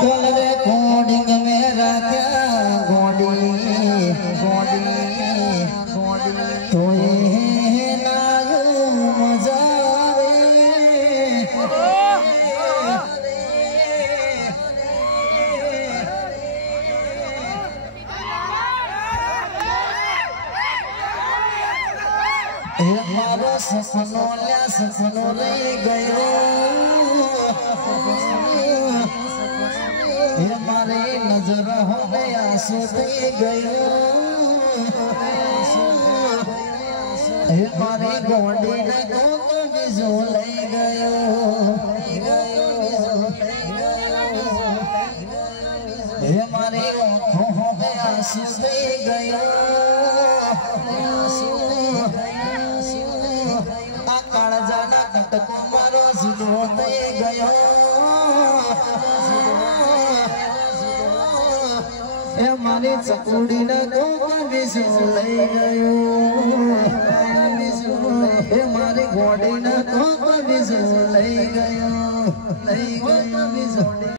कल रिकॉर्डिंग मेरा क्या गोडी गोडी गोडी तो ये नागू मजा मारो सपनों रही गयो हमारे नजर हो गया सोते गयो हमारे गोडी ने तो बिजो ले गयो हमारे आँखों हो गया सोते गयो काल जाना कटको मारो जुदो ते गयो ए मारी चकुड़ी ने तो बिजो ले गयो ए मारी गोडी ने तो बिजो ले गयो बिजो